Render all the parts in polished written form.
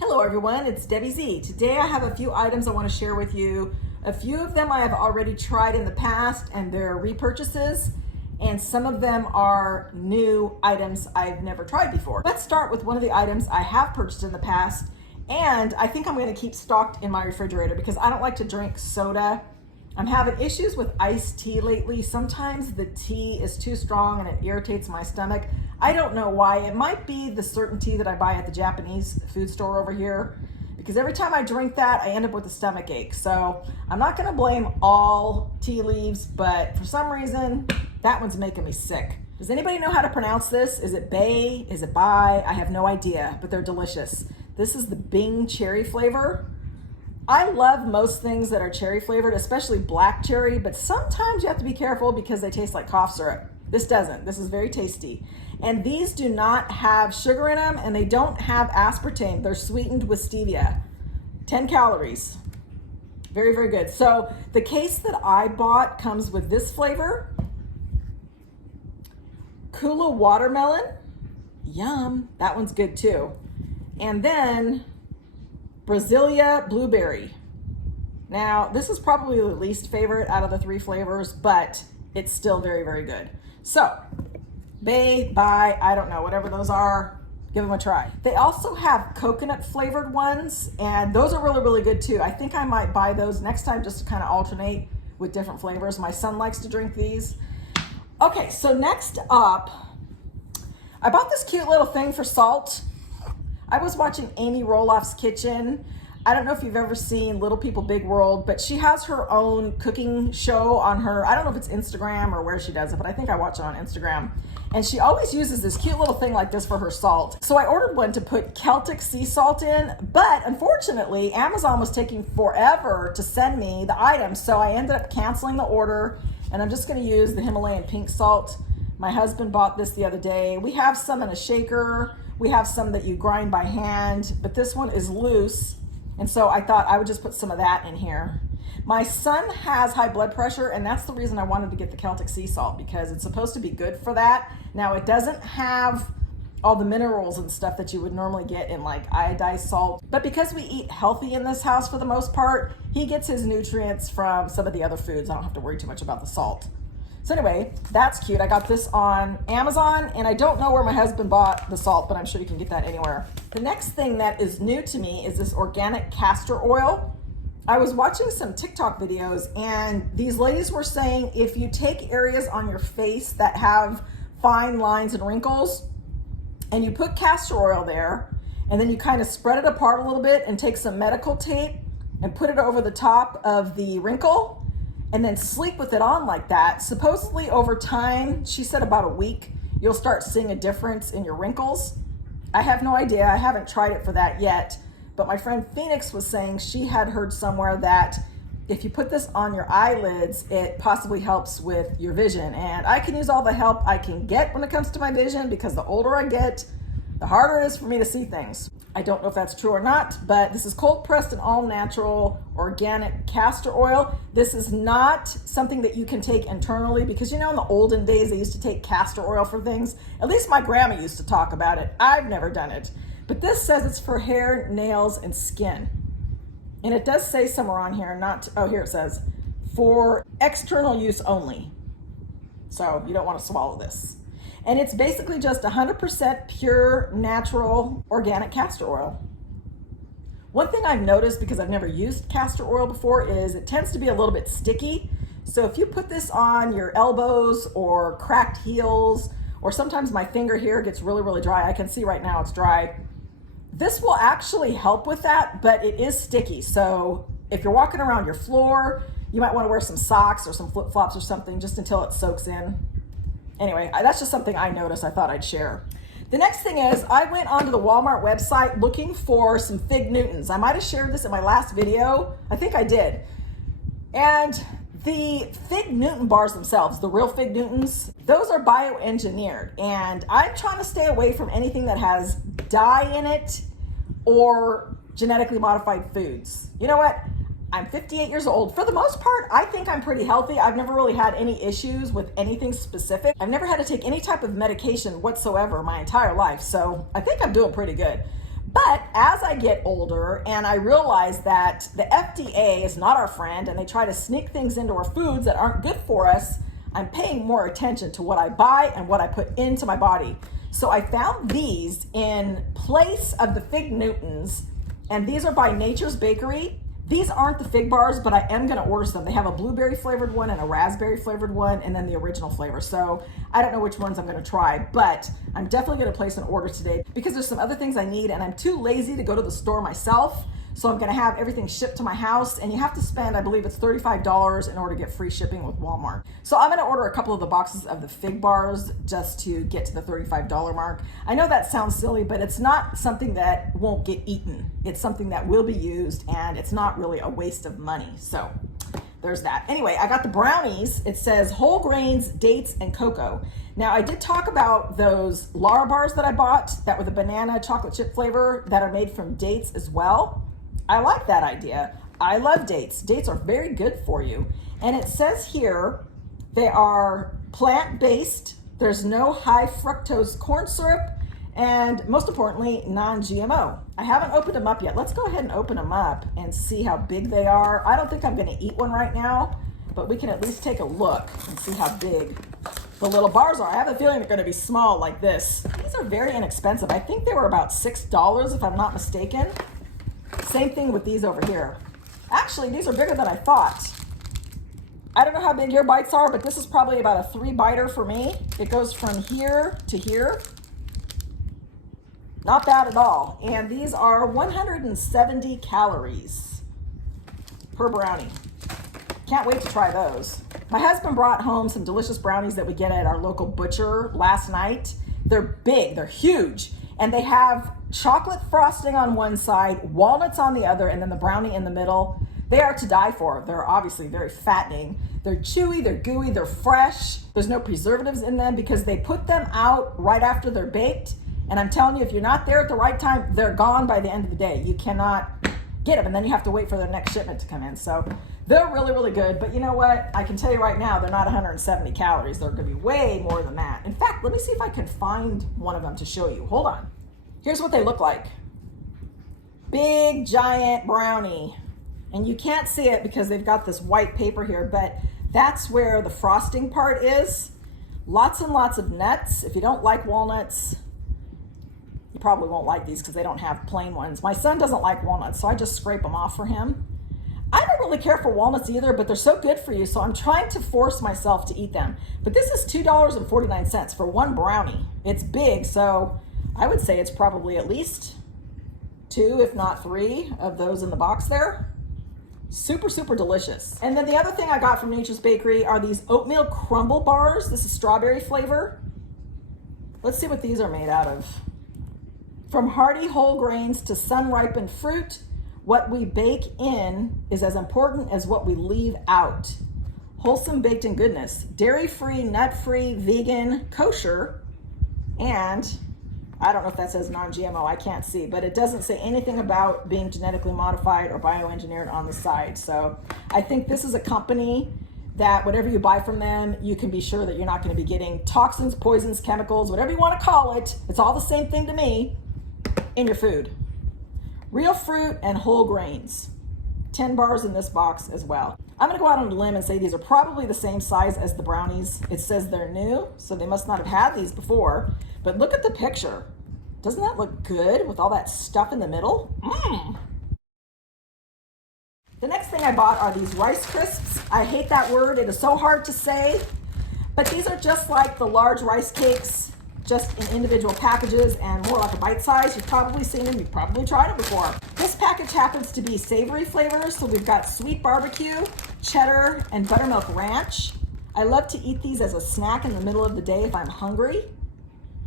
Hello everyone, it's Debbie Z. Today I have a few items I want to share with you. A few of them I have already tried in the past and they're repurchases, and some of them are new items I've never tried before. Let's start with one of the items I have purchased in the past, and I think I'm going to keep stocked in my refrigerator because I don't like to drink soda. I'm having issues with iced tea lately. Sometimes the tea is too strong and it irritates my stomach. I don't know why. It might be the certain tea that I buy at the Japanese food store over here, because every time I drink that, I end up with a stomach ache. So I'm not gonna blame all tea leaves, but for some reason, that one's making me sick. Does anybody know how to pronounce this? Is it bay? Is it bai? I have no idea, but they're delicious. This is the Bing cherry flavor. I love most things that are cherry flavored, especially black cherry, but sometimes you have to be careful because they taste like cough syrup. This doesn't. This is very tasty. And these do not have sugar in them, and they don't have aspartame. They're sweetened with stevia. 10 calories. Very, very good. So the case that I bought comes with this flavor. Kula watermelon. Yum. That one's good too. And then Brasilia blueberry. Now, this is probably the least favorite out of the three flavors, but it's still very, very good. So, bay, bai, I don't know, whatever those are, give them a try. They also have coconut flavored ones, and those are really, really good too. I think I might buy those next time just to kind of alternate with different flavors. My son likes to drink these. Okay, so next up, I bought this cute little thing for salt. I was watching Amy Roloff's kitchen. I don't know if you've ever seen Little People Big World, but she has her own cooking show on her, I don't know if it's Instagram or where she does it, but I think I watch it on Instagram. And she always uses this cute little thing like this for her salt. So I ordered one to put Celtic sea salt in, but unfortunately, Amazon was taking forever to send me the items. So I ended up canceling the order, and I'm just gonna use the Himalayan pink salt. My husband bought this the other day. We have some in a shaker. We have some that you grind by hand, but this one is loose. And so I thought I would just put some of that in here. My son has high blood pressure, and that's the reason I wanted to get the Celtic sea salt, because it's supposed to be good for that. Now, it doesn't have all the minerals and stuff that you would normally get in like iodized salt, but because we eat healthy in this house for the most part, he gets his nutrients from some of the other foods. I don't have to worry too much about the salt. So anyway, that's cute. I got this on Amazon, and I don't know where my husband bought the salt, but I'm sure you can get that anywhere. The next thing that is new to me is this organic castor oil. I was watching some TikTok videos, and these ladies were saying if you take areas on your face that have fine lines and wrinkles, and you put castor oil there, and then you kind of spread it apart a little bit and take some medical tape and put it over the top of the wrinkle, and then sleep with it on like that, supposedly over time, she said about a week, you'll start seeing a difference in your wrinkles. I have no idea. I haven't tried it for that yet, but my friend Phoenix was saying she had heard somewhere that if you put this on your eyelids, it possibly helps with your vision. And I can use all the help I can get when it comes to my vision, because the older I get, the harder it is for me to see things. I don't know if that's true or not, but this is cold pressed and all natural organic castor oil. This is not something that you can take internally, because you know in the olden days they used to take castor oil for things. At least my grandma used to talk about it. I've never done it. But this says it's for hair, nails, and skin. And it does say somewhere on here, here it says, for external use only. So you don't want to swallow this. And it's basically just 100% pure, natural, organic castor oil. One thing I've noticed, because I've never used castor oil before, is it tends to be a little bit sticky. So if you put this on your elbows or cracked heels, or sometimes my finger here gets really, really dry. I can see right now it's dry. This will actually help with that, but it is sticky. So if you're walking around your floor, you might want to wear some socks or some flip-flops or something just until it soaks in. Anyway, that's just something I noticed I thought I'd share. The next thing is I went onto the Walmart website looking for some Fig Newtons. I might have shared this in my last video. I think I did. And the Fig Newton bars themselves, the real Fig Newtons, those are bioengineered. And I'm trying to stay away from anything that has dye in it or genetically modified foods. You know what? I'm 58 years old. For the most part, I think I'm pretty healthy. I've never really had any issues with anything specific. I've never had to take any type of medication whatsoever my entire life. So I think I'm doing pretty good. But as I get older and I realize that the FDA is not our friend and they try to sneak things into our foods that aren't good for us, I'm paying more attention to what I buy and what I put into my body. So I found these in place of the Fig Newtons, and these are by Nature's Bakery. These aren't the fig bars, but I am gonna order some. They have a blueberry flavored one and a raspberry flavored one, and then the original flavor. So I don't know which ones I'm gonna try, but I'm definitely gonna place an order today because there's some other things I need and I'm too lazy to go to the store myself. So I'm gonna have everything shipped to my house, and you have to spend, I believe it's $35 in order to get free shipping with Walmart. So I'm gonna order a couple of the boxes of the fig bars just to get to the $35 mark. I know that sounds silly, but it's not something that won't get eaten. It's something that will be used, and it's not really a waste of money. So there's that. Anyway, I got the brownies. It says whole grains, dates, and cocoa. Now, I did talk about those Lara bars that I bought that were the banana chocolate chip flavor that are made from dates as well. I like that idea. I love dates. Dates are very good for you. And it says here they are plant-based. There's no high fructose corn syrup, and most importantly, non-GMO. I haven't opened them up yet. Let's go ahead and open them up and see how big they are. I don't think I'm gonna eat one right now, but we can at least take a look and see how big the little bars are. I have a feeling they're gonna be small like this. These are very inexpensive. I think they were about $6 if I'm not mistaken. Same thing with these over here. Actually, these are bigger than I thought. I don't know how big your bites are, but this is probably about a 3-biter for me. It goes from here to here. Not bad at all. And these are 170 calories per brownie. Can't wait to try those. My husband brought home some delicious brownies that we get at our local butcher last night. They're big, they're huge, and they have chocolate frosting on one side, walnuts on the other, and then the brownie in the middle. They are to die for. They're obviously very fattening. They're chewy, they're gooey, they're fresh. There's no preservatives in them because they put them out right after they're baked. And I'm telling you, if you're not there at the right time, they're gone by the end of the day. You cannot get them, and then you have to wait for the next shipment to come in. So they're really, really good. But you know what? I can tell you right now, they're not 170 calories. They're gonna be way more than that. In fact, let me see if I can find one of them to show you. Hold on. Here's what they look like. Big, giant brownie. And you can't see it because they've got this white paper here, but that's where the frosting part is. Lots and lots of nuts. If you don't like walnuts, you probably won't like these because they don't have plain ones. My son doesn't like walnuts, so I just scrape them off for him. I don't really care for walnuts either, but they're so good for you, so I'm trying to force myself to eat them. But this is $2.49 for one brownie. It's big, so I would say it's probably at least 2, if not 3 of those in the box there. Super, super delicious. And then the other thing I got from Nature's Bakery are these oatmeal crumble bars. This is strawberry flavor. Let's see what these are made out of. From hearty whole grains to sun-ripened fruit, what we bake in is as important as what we leave out. Wholesome baked in goodness. Dairy-free, nut-free, vegan, kosher, and I don't know if that says non-GMO, I can't see, but it doesn't say anything about being genetically modified or bioengineered on the side. So I think this is a company that whatever you buy from them, you can be sure that you're not going to be getting toxins, poisons, chemicals, whatever you want to call it. It's all the same thing to me in your food. Real fruit and whole grains. 10 bars in this box as well. I'm gonna go out on a limb and say these are probably the same size as the brownies. It says they're new, so they must not have had these before. But look at the picture. Doesn't that look good with all that stuff in the middle? The next thing I bought are these Rice Crisps. I hate that word, it is so hard to say. But these are just like the large rice cakes, just in individual packages and more like a bite size. You've probably seen them, you've probably tried it before. This package happens to be savory flavors, so we've got sweet barbecue, cheddar, and buttermilk ranch. I love to eat these as a snack in the middle of the day if I'm hungry.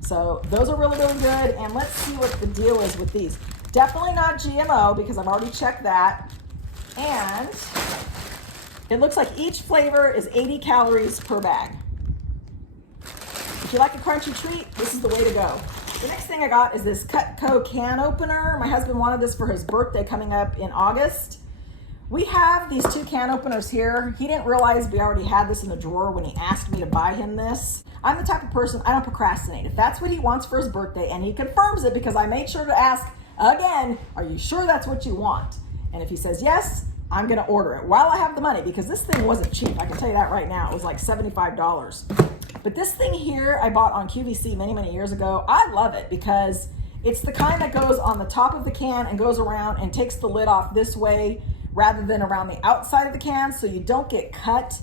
So those are really, really good. And let's see what the deal is with these. Definitely not GMO because I've already checked that. And it looks like each flavor is 80 calories per bag. If you like a crunchy treat, this is the way to go. The next thing I got is this Cutco can opener. My husband wanted this for his birthday coming up in August. We have these 2 can openers here. He didn't realize we already had this in the drawer when he asked me to buy him this. I'm the type of person, I don't procrastinate. If that's what he wants for his birthday, and he confirms it because I made sure to ask Again, are you sure that's what you want? And if he says yes, I'm gonna order it while I have the money, because this thing wasn't cheap. I can tell you that right now. It was like $75. But this thing here I bought on QVC many, many years ago. I love it because it's the kind that goes on the top of the can and goes around and takes the lid off this way rather than around the outside of the can, so you don't get cut.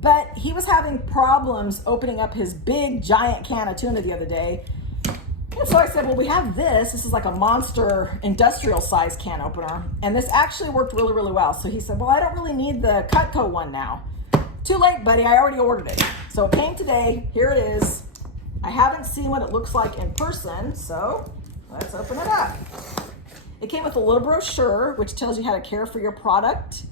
But he was having problems opening up his big giant can of tuna the other day. And so I said, well, we have this. This is like a monster industrial size can opener. And this actually worked really, really well. So he said, well, I don't really need the Cutco one now. Too late, buddy. I already ordered it. So it came today. Here it is. I haven't seen what it looks like in person, so let's open it up. It came with a little brochure, which tells you how to care for your product.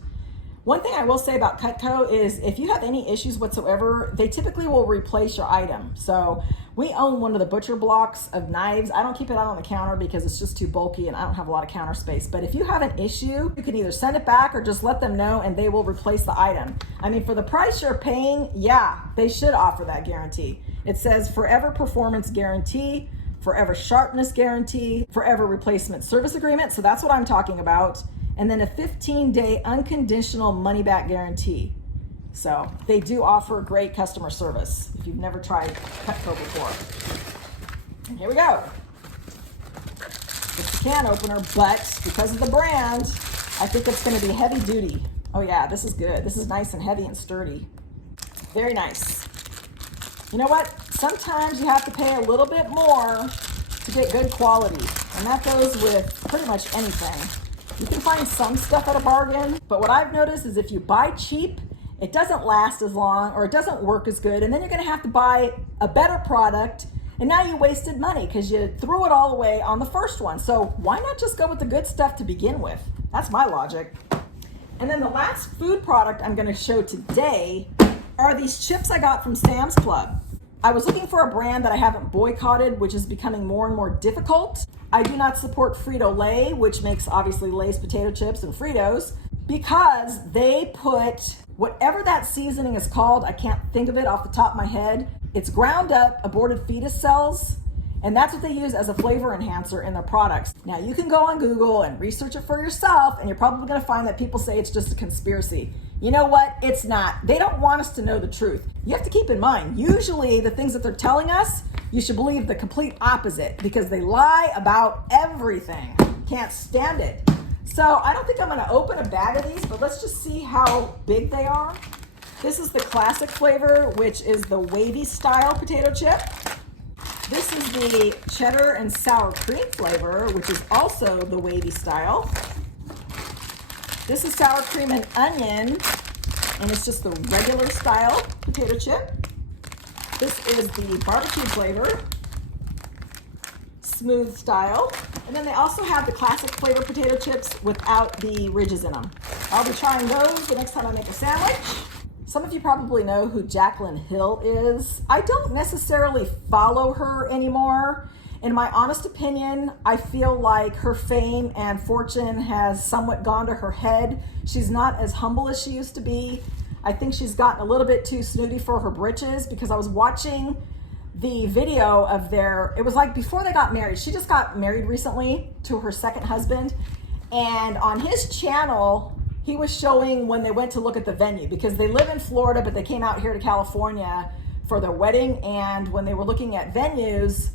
One thing I will say about Cutco is if you have any issues whatsoever, they typically will replace your item. So we own one of the butcher blocks of knives. I don't keep it out on the counter because it's just too bulky and I don't have a lot of counter space. But if you have an issue, you can either send it back or just let them know and they will replace the item. I mean, for the price you're paying, yeah, they should offer that guarantee. It says forever performance guarantee, forever sharpness guarantee, forever replacement service agreement. So that's what I'm talking about. And then a 15-day unconditional money-back guarantee. So they do offer great customer service if you've never tried Cutco before. And here we go. It's a can opener, but because of the brand, I think it's going to be heavy duty. Oh yeah, this is good. This is nice and heavy and sturdy. Very nice. You know what? Sometimes you have to pay a little bit more to get good quality, and that goes with pretty much anything. You can find some stuff at a bargain, but what I've noticed is if you buy cheap, it doesn't last as long or it doesn't work as good, and then you're gonna have to buy a better product, and now you wasted money because you threw it all away on the first one. So why not just go with the good stuff to begin with? That's my logic. And then the last food product I'm gonna show today are these chips I got from Sam's Club. I was looking for a brand that I haven't boycotted, which is becoming more and more difficult. I do not support Frito-Lay, which makes obviously Lay's potato chips and Fritos, because they put whatever that seasoning is called, I can't think of it off the top of my head. It's ground up aborted fetus cells, and that's what they use as a flavor enhancer in their products. Now you can go on Google and research it for yourself, and you're probably gonna find that people say it's just a conspiracy. You know what? It's not. They don't want us to know the truth. You have to keep in mind, usually the things that they're telling us, you should believe the complete opposite because they lie about everything. Can't stand it. So I don't think I'm gonna open a bag of these, but let's just see how big they are. This is the classic flavor, which is the wavy style potato chip. This is the cheddar and sour cream flavor, which is also the wavy style. This is sour cream and onion, and it's just the regular style potato chip. This is the barbecue flavor, smooth style. And then they also have the classic flavor potato chips without the ridges in them. I'll be trying those the next time I make a sandwich. Some of you probably know who Jaclyn Hill is. I don't necessarily follow her anymore. In my honest opinion, I feel like her fame and fortune has somewhat gone to her head. She's not as humble as she used to be. I think she's gotten a little bit too snooty for her britches, because I was watching the video of it was like before they got married. She just got married recently to her second husband. And on his channel, he was showing when they went to look at the venue, because they live in Florida, but they came out here to California for their wedding. And when they were looking at venues,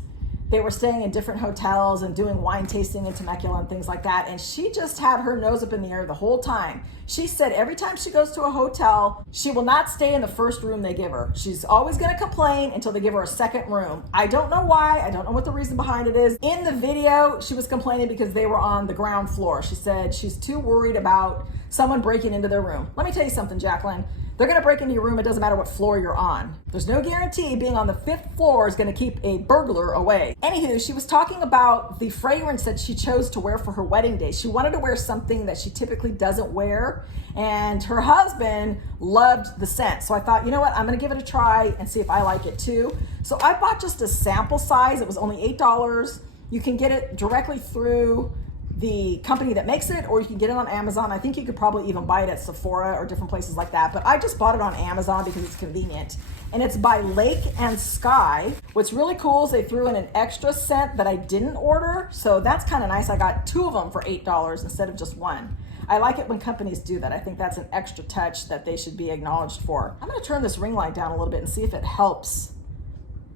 they were staying in different hotels and doing wine tasting in Temecula and things like that. And she just had her nose up in the air the whole time. She said every time she goes to a hotel, she will not stay in the first room they give her. She's always gonna complain until they give her a second room. I don't know why, I don't know what the reason behind it is. In the video, she was complaining because they were on the ground floor. She said she's too worried about someone breaking into their room. Let me tell you something, Jaclyn. They're gonna break into your room, it doesn't matter what floor you're on. There's no guarantee being on the 5th floor is gonna keep a burglar away. Anywho, she was talking about the fragrance that she chose to wear for her wedding day. She wanted to wear something that she typically doesn't wear, and her husband loved the scent. So I thought, you know what, I'm gonna give it a try and see if I like it too. So I bought just a sample size. It was only $8. You can get it directly through the company that makes it, or you can get it on Amazon. I think you could probably even buy it at Sephora or different places like that, but I just bought it on Amazon because it's convenient. And it's by Lake and Sky. What's really cool is they threw in an extra scent that I didn't order, so that's kind of nice. I got 2 of them for $8 instead of just 1. I like it when companies do that. I think that's an extra touch that they should be acknowledged for. I'm gonna turn this ring light down a little bit and see if it helps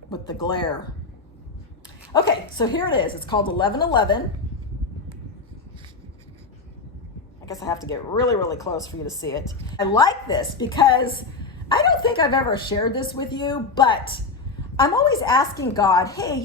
with the glare. Okay, so here it is. It's called 1111. I guess I have to get really, really close for you to see it. I like this because I don't think I've ever shared this with you, but I'm always asking God, hey,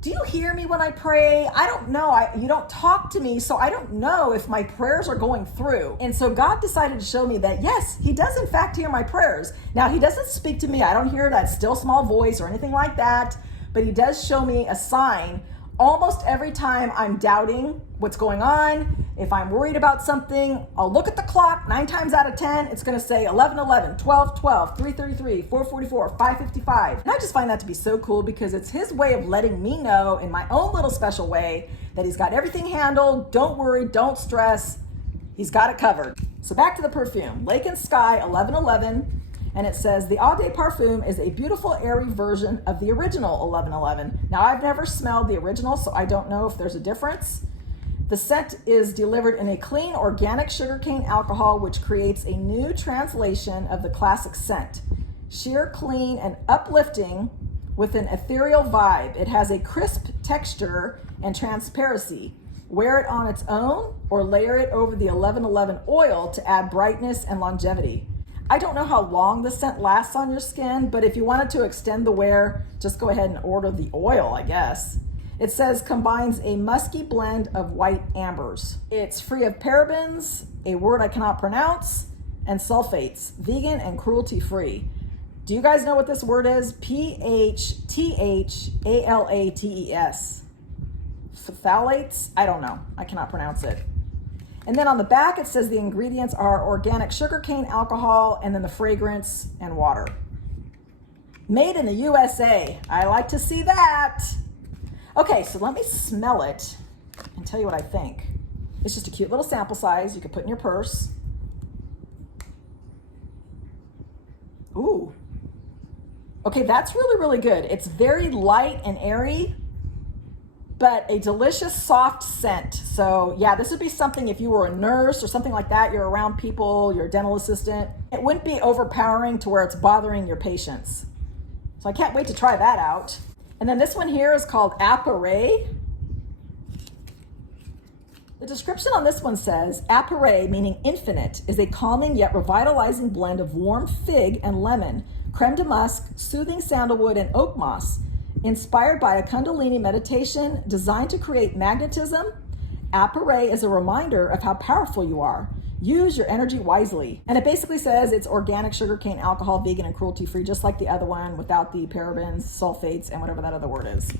do you hear me when I pray? I don't know. You don't talk to me, so I don't know if my prayers are going through. And so God decided to show me that, yes, he does in fact hear my prayers. Now, he doesn't speak to me. I don't hear that still small voice or anything like that, but he does show me a sign almost every time I'm doubting what's going on. If I'm worried about something, I'll look at the clock. 9 times out of 10, it's going to say 11:11, 12:12, 3:33, 4:44, 5:55. And I just find that to be so cool because it's his way of letting me know in my own little special way that he's got everything handled. Don't worry, don't stress. He's got it covered. So back to the perfume, Lake and Sky 1111. And it says, the Eau de Parfum is a beautiful, airy version of the original 1111. Now, I've never smelled the original, so I don't know if there's a difference. The scent is delivered in a clean, organic sugarcane alcohol, which creates a new translation of the classic scent. Sheer, clean, and uplifting with an ethereal vibe. It has a crisp texture and transparency. Wear it on its own or layer it over the 1111 oil to add brightness and longevity. I don't know how long the scent lasts on your skin, but if you wanted to extend the wear, just go ahead and order the oil, I guess. It says combines a musky blend of white ambers. It's free of parabens, a word I cannot pronounce, and sulfates, vegan and cruelty free. Do you guys know what this word is? Phthalates. Phthalates? I don't know. I cannot pronounce it. And then on the back, it says the ingredients are organic sugarcane alcohol and then the fragrance and water. Made in the USA. I like to see that. Okay, so let me smell it and tell you what I think. It's just a cute little sample size you can put in your purse. Ooh. Okay, that's really, really good. It's very light and airy, but a delicious soft scent. So yeah, this would be something if you were a nurse or something like that, you're around people, you're a dental assistant. It wouldn't be overpowering to where it's bothering your patients. So I can't wait to try that out. And then this one here is called Appareil. The description on this one says, Appareil, meaning infinite, is a calming yet revitalizing blend of warm fig and lemon, creme de musc, soothing sandalwood, and oak moss. Inspired by a Kundalini meditation designed to create magnetism, Appareil is a reminder of how powerful you are. Use your energy wisely. And it basically says it's organic sugarcane alcohol, vegan and cruelty free, just like the other one without the parabens, sulfates, and whatever that other word is.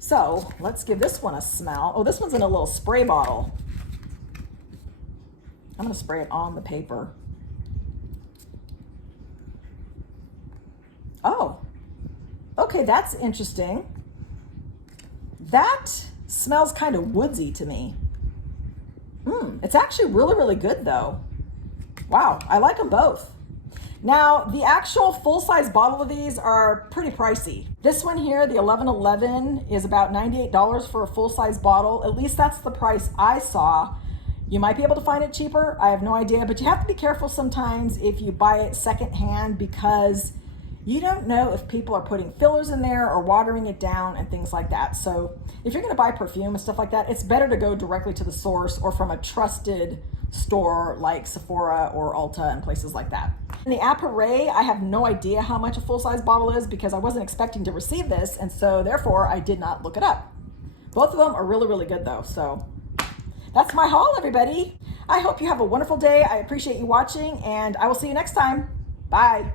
So let's give this one a smell. Oh, this one's in a little spray bottle. I'm gonna spray it on the paper. Oh, okay, that's interesting. That smells kind of woodsy to me. It's actually really, really good though. Wow, I like them both. Now, the actual full-size bottle of these are pretty pricey. This one here, the 1111, is about $98 for a full-size bottle. At least that's the price I saw. You might be able to find it cheaper. I have no idea, but you have to be careful sometimes if you buy it secondhand because you don't know if people are putting fillers in there or watering it down and things like that. So if you're gonna buy perfume and stuff like that, it's better to go directly to the source or from a trusted store like Sephora or Ulta and places like that. In the Appareil, I have no idea how much a full-size bottle is because I wasn't expecting to receive this, and so therefore I did not look it up. Both of them are really, really good though. So that's my haul, everybody. I hope you have a wonderful day. I appreciate you watching, and I will see you next time. Bye.